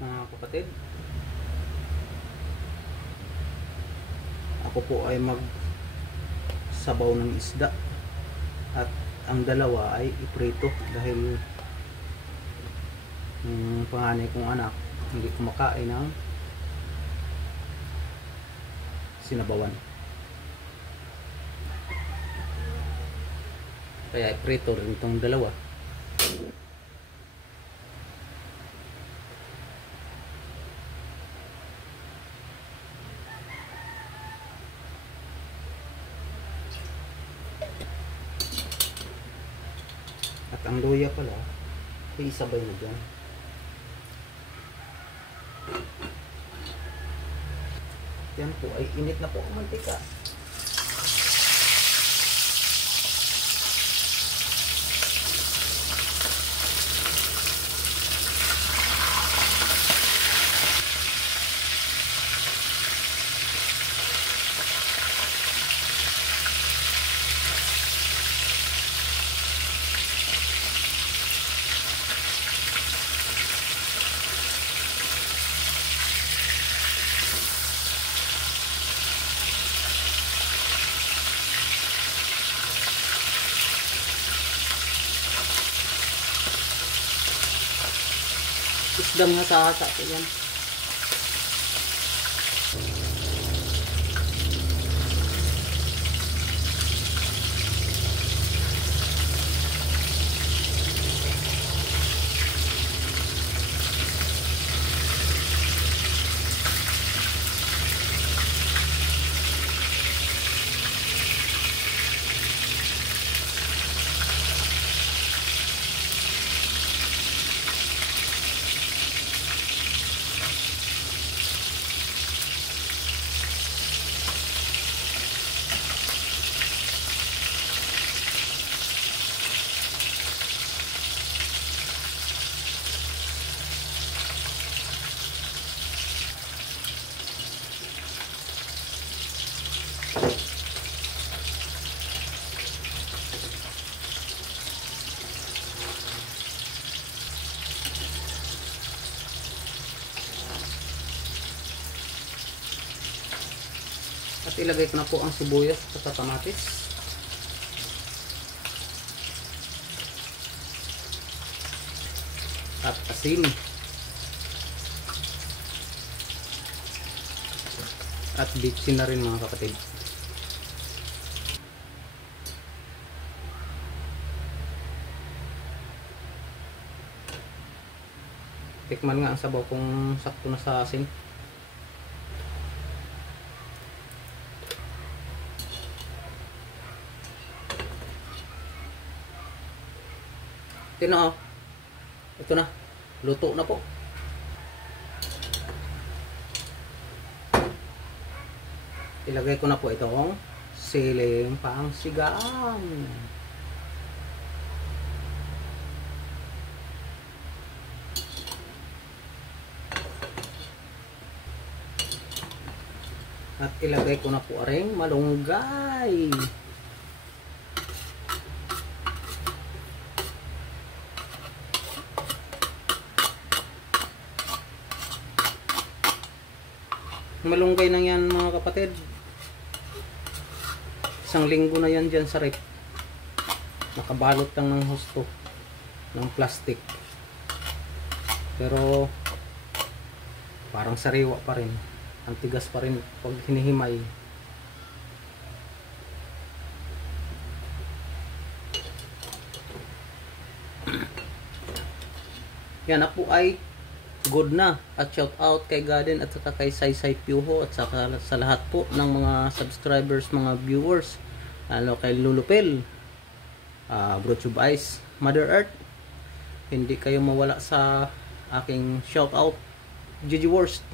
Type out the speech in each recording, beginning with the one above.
mga kapatid. Ako po ay magsabaw ng isda at ang dalawa ay iprito dahil yung panganay kong anak hindi kumakain ng sinabawan, kaya iprito rin itong dalawa. At ang luya pala ay isabay na dyan. Yan po ay init na po ang mantika. Isdang hasa-hasa ko yan. At ilagay ko na po ang sibuyas at kamatis. At asin. At bitsin na rin mga kapatid. Tikman nga ang sabaw kung sakto na sa asin. Ito na, luto na po. Ilagay ko na po itong siling pangsigang. At ilagay ko na po ring malunggay. Malunggay na yan mga kapatid. Isang linggo na yan dyan sa rep. Nakabalot lang ng husto ng plastic. Pero parang sariwa pa rin. Ang tigas pa rin pag hinihimay. Yan na po ay good na. At shout out kay Gaden at saka kay Saysay Piuho at saka sa lahat po ng mga subscribers, mga viewers, lalo kay Lulupel, Brochub Ice, Mother Earth. Hindi kayo mawala sa aking shout out. Gigi Worst,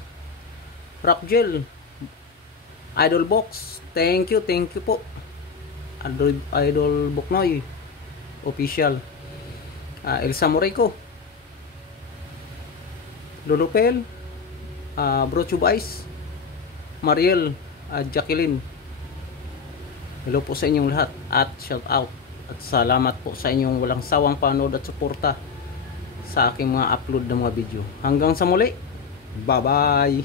Rock Gel, Idol Box, thank you po. Idol Boknoy Official, Elsa Morrico, Lulupel, Brochub Ice, Mariel, Jacqueline. Hello po sa inyong lahat at shout out at salamat po sa inyong walang sawang panood at suporta sa aking mga upload ng mga video. Hanggang sa muli. Bye-bye!